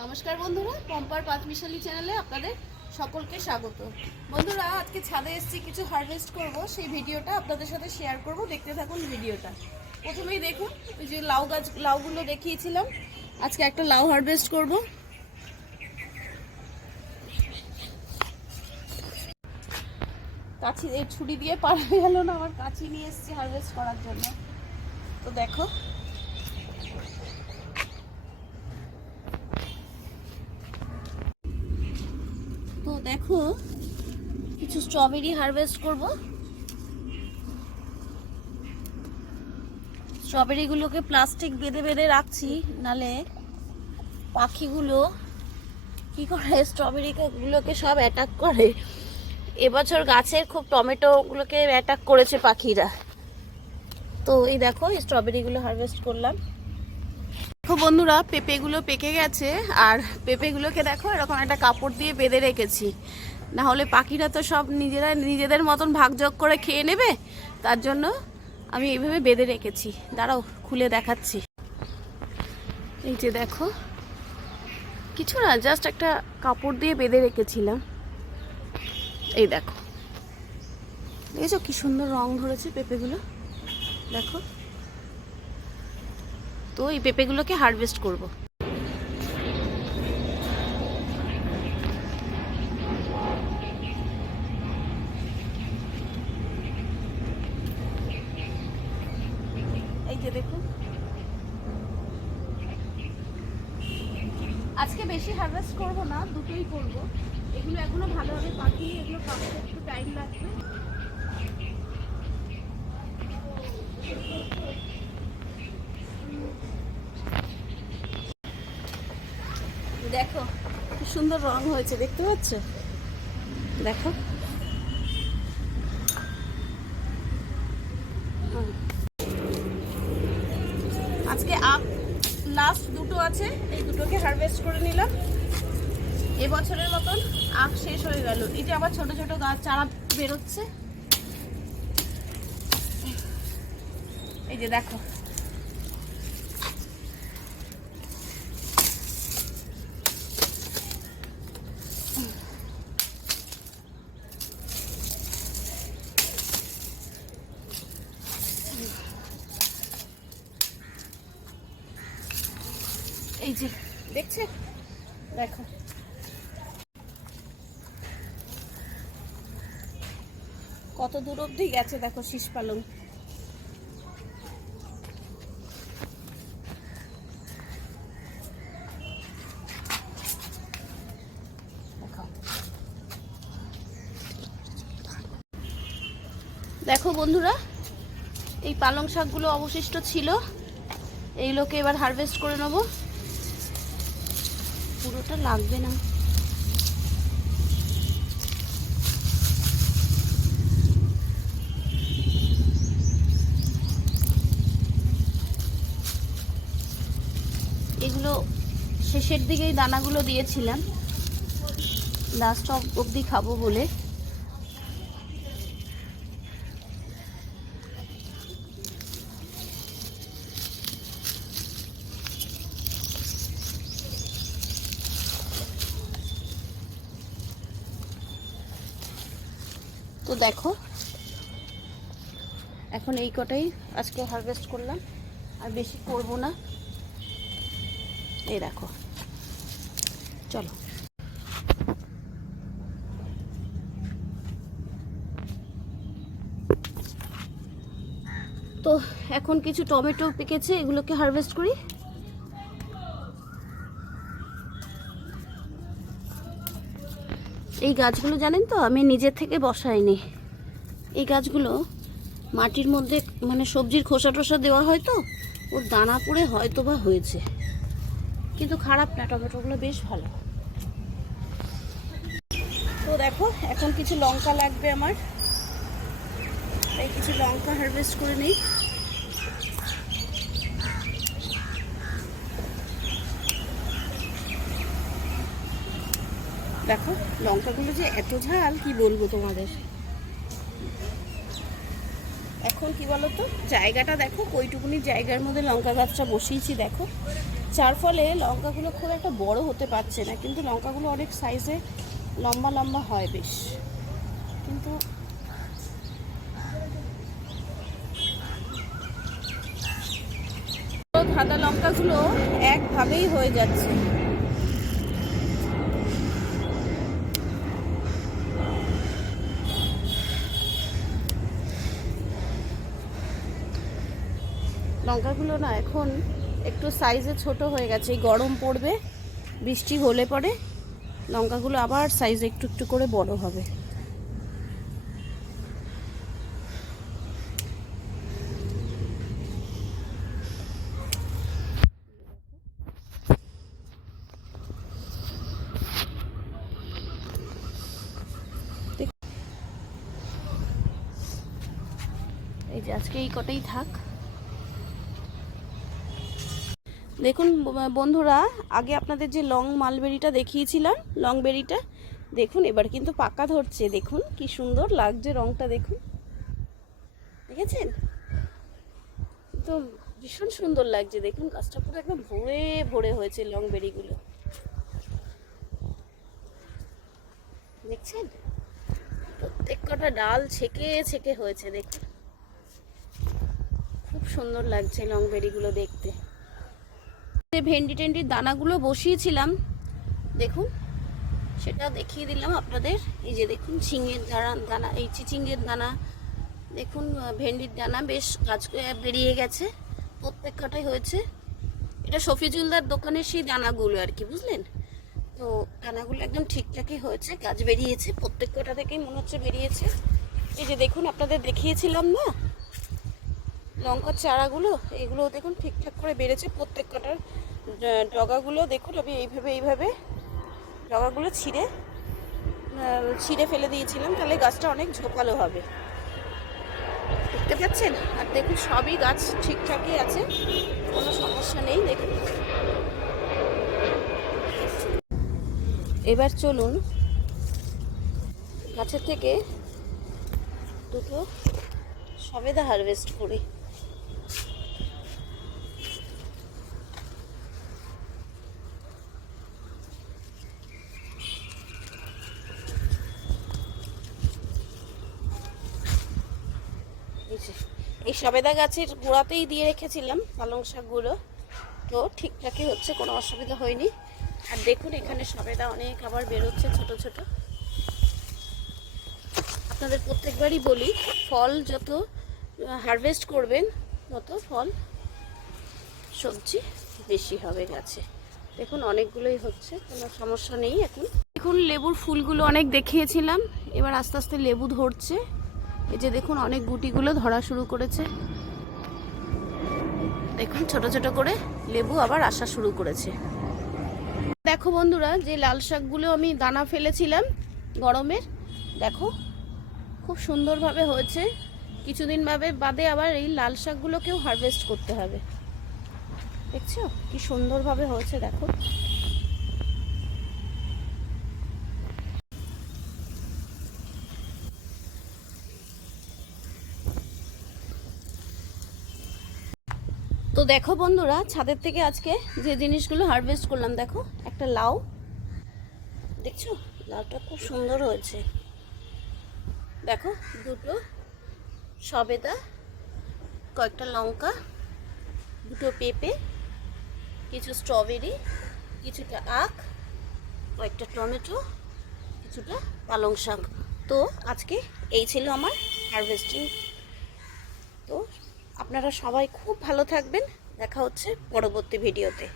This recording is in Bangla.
নমস্কার বন্ধুরা, পম্পার পাঁচমিশালি চ্যানেলে আপনাদের সকলকে স্বাগত। বন্ধুরা, আজকে ছাদে এসেছি, কিছু হারভেস্ট করব, সেই ভিডিওটা আপনাদের সাথে শেয়ার করব। দেখতে থাকুন ভিডিওটা। প্রথমেই দেখুন, ওই যে লাউগুলো দেখিয়েছিলাম, আজকে একটা লাউ হারভেস্ট করব। কাছি এই ছুরি দিয়ে পারা গেল না, আমার কাছি নিয়ে এসেছি হারভেস্ট করার জন্য। তো দেখো, কিছু স্ট্রবেরি হারভেস্ট করব। স্ট্রবেরিগুলোকে প্লাস্টিক বেঁধে বেঁধে রাখছি, নালে পাখিগুলো কি করে স্ট্রবেরিগুলোকে সব অ্যাটাক করে। এবছর গাছের খুব টমেটোগুলোকে অ্যাটাক করেছে পাখিরা। তো এই দেখো, এই স্ট্রবেরিগুলো হারভেস্ট করলাম। দেখো বন্ধুরা, পেঁপেগুলো পেকে গেছে, আর পেঁপেগুলোকে দেখো এরকম একটা কাপড় দিয়ে বেঁধে রেখেছি, না হলে পাখিরা তো সব নিজেদের মতন ভাগযোগ করে খেয়ে নেবে। তার জন্য আমি এইভাবে বেঁধে রেখেছি। দাঁড়াও, খুলে দেখাচ্ছি। এই যে দেখো, কিছু না, জাস্ট একটা কাপড় দিয়ে বেঁধে রেখেছিলাম। এই দেখো, দেখেছো কি সুন্দর রং ধরেছে পেঁপেগুলো, দেখো। তো এই পেঁপেগুলোকে হারভেস্ট করব। এই যে দেখুন, আজকে বেশি হারভেস্ট করব না, দুটোই করব। এগুলো এখনো ভালোভাবে পাকিয়ে, এগুলো পাকতে একটু টাইম লাগবে। দেখো কি সুন্দর রং হয়েছে, দেখতে পাচ্ছ? দেখো, আজকে লাস্ট দুটো আছে, এই দুটোকে হারভেস্ট করে নিলাম। এবছরের মতন আখ শেষ হয়ে গেল। এই যে আবার ছোট ছোট গাছ চারা বেরোচ্ছে, এই যে দেখো। এই যে দেখছে, দেখো কত দূর অবধি গেছে, দেখো শীষ পালং। দেখো বন্ধুরা, এই পালং শাকগুলো অবশিষ্ট ছিল, এইগুলোকে এবার হারভেস্ট করে নেব। পুরোটা লাগবে না। এগুলো শেষের দিকে এই দানাগুলো দিয়েছিলাম, লাস্ট অবধি খাবো বলে। তো দেখো, এখন এই কটাই আজকে হারভেস্ট করলাম, আর বেশি করব না। এই দেখো, চলো। তো এখন কিছু টমেটো পেকেছে, এগুলোকে হারভেস্ট করি। এই গাছগুলো জানেন তো, আমি নিজের থেকে বসাইনি। এই গাছগুলো মাটির মধ্যে মানে সবজির খোসা টোসা দেওয়া হয়, তো ওর দানা পড়ে হয়তো বা হয়েছে, কিন্তু খারাপ না, টমেটোগুলো বেশ ভালো। তো দেখো, এখন কিছু লঙ্কা লাগবে আমার, এই কিছু লঙ্কা হারভেস্ট করে নিই। দেখো লঙ্কাগুলো যে এত ঝাল, কি বলবো তোমাদের। এখন কি বলতো, জায়গাটা দেখো, কইটুকুনি জায়গার মধ্যে লঙ্কা গাছটা বসিয়েছি, দেখো যার ফলে লঙ্কাগুলো খুব একটা বড় হতে পারছে না, কিন্তু লঙ্কাগুলো অনেক সাইজে লম্বা লম্বা হয় বেশ। কিন্তু ধাঁধা লঙ্কাগুলো একভাবেই হয়ে যাচ্ছে। লঙ্কাগুলো না এখন একটু সাইজে ছোট হয়ে গেছে। গরম পড়বে, বৃষ্টি হলে পরে লঙ্কাগুলো আবার সাইজে একটু একটু করে বড় হবে। এই যে আজকে এই কটাই থাক। দেখুন বন্ধুরা, আগে আপনাদের যে লং মালবেরিটা দেখিয়েছিলাম, লং বেরিটা দেখুন এবার কিন্তু পাকা ধরছে। দেখুন কি সুন্দর লাগছে রংটা, দেখুন, দেখেছেন তো ভীষণ সুন্দর লাগছে। দেখুন গাছটা পুরো একদম ভরে ভরে হয়েছে লং বেরিগুলো, দেখছেন প্রত্যেক কটা ডাল ছেকে ছেকে হয়েছে। দেখুন খুব সুন্দর লাগছে লং বেরিগুলো দেখতে। ভেন্ডি টেন্ডির দানাগুলো বসিয়েছিলাম, দেখুন সেটা দেখিয়ে দিলাম আপনাদের। এই যে দেখুন ঝিঙের দানা, এই চিচিঙ্গের দানা, দেখুন ভেন্ডির দানা বেশ গাছ বেরিয়ে গেছে, প্রত্যেক কটাই হয়েছে। এটা শফিজুলদার দোকানের সেই দানাগুলো আর কি, বুঝলেন তো। দানাগুলো একদম ঠিকঠাকই হয়েছে, গাছ বেরিয়েছে, প্রত্যেক কটা থেকেই মনে হচ্ছে বেরিয়েছে। এই যে দেখুন আপনাদের দেখিয়েছিলাম না লঙ্কার চারাগুলো, এগুলো দেখুন ঠিকঠাক করে বেড়েছে। প্রত্যেক কটার ডগাগুলো দেখুন আমি এইভাবে ডগাগুলো ছিঁড়ে ফেলে দিয়েছিলাম, তাহলে গাছটা অনেক ঝোপালো হবে, দেখতে পাচ্ছেন। আর দেখুন সবই গাছ ঠিকঠাকই আছে, কোনো সমস্যা নেই। দেখুন এবার চলুন গাছের থেকে দুটো সবেদা হারভেস্ট করি। এই সবেদা গাছের গোড়াতেই দিয়ে রেখেছিলাম পালং শাকগুলো, তো ঠিকঠাকই হচ্ছে, কোনো অসুবিধা হয়নি। আর দেখুন এখানে সবেদা অনেক আবার বেরোচ্ছে ছোট ছোট। আপনাদের প্রত্যেকবারই বলি ফল যত হারভেস্ট করবেন তত ফল সবজি বেশি হবে গাছে। দেখুন অনেকগুলোই হচ্ছে, কোনো সমস্যা নেই। এখন দেখুন লেবুর ফুলগুলো অনেক দেখিয়েছিলাম, এবার আস্তে আস্তে লেবু ধরছে। এই যে দেখুন অনেক গুটিগুলো ধরা শুরু করেছে, দেখুন ছোট ছোট করে লেবু আবার আসা শুরু করেছে। দেখো বন্ধুরা, যে লাল শাকগুলো আমি দানা ফেলেছিলাম গরমের, দেখো খুব সুন্দরভাবে হয়েছে। কিছুদিন বাদে আবার এই লাল শাকগুলোকেও হারভেস্ট করতে হবে, দেখছো কি সুন্দরভাবে হয়েছে। দেখো তো দেখো বন্ধুরা, ছাদের থেকে আজকে যে জিনিসগুলো হারভেস্ট করলাম, দেখো একটা লাউ, দেখছো লাউটা খুব সুন্দর হয়েছে। দেখো দুটো সবেদা, কয়েকটা লঙ্কা, দুটো পেঁপে, কিছু স্ট্রবেরি, কিছুটা আখ, কয়েকটা টমেটো, কিছুটা পালং শাক। তো আজকে এই ছিল আমার হারভেস্টিং। তো আপনারা সবাই খুব ভালো থাকবেন, দেখা হচ্ছে পরবর্তী ভিডিওতে।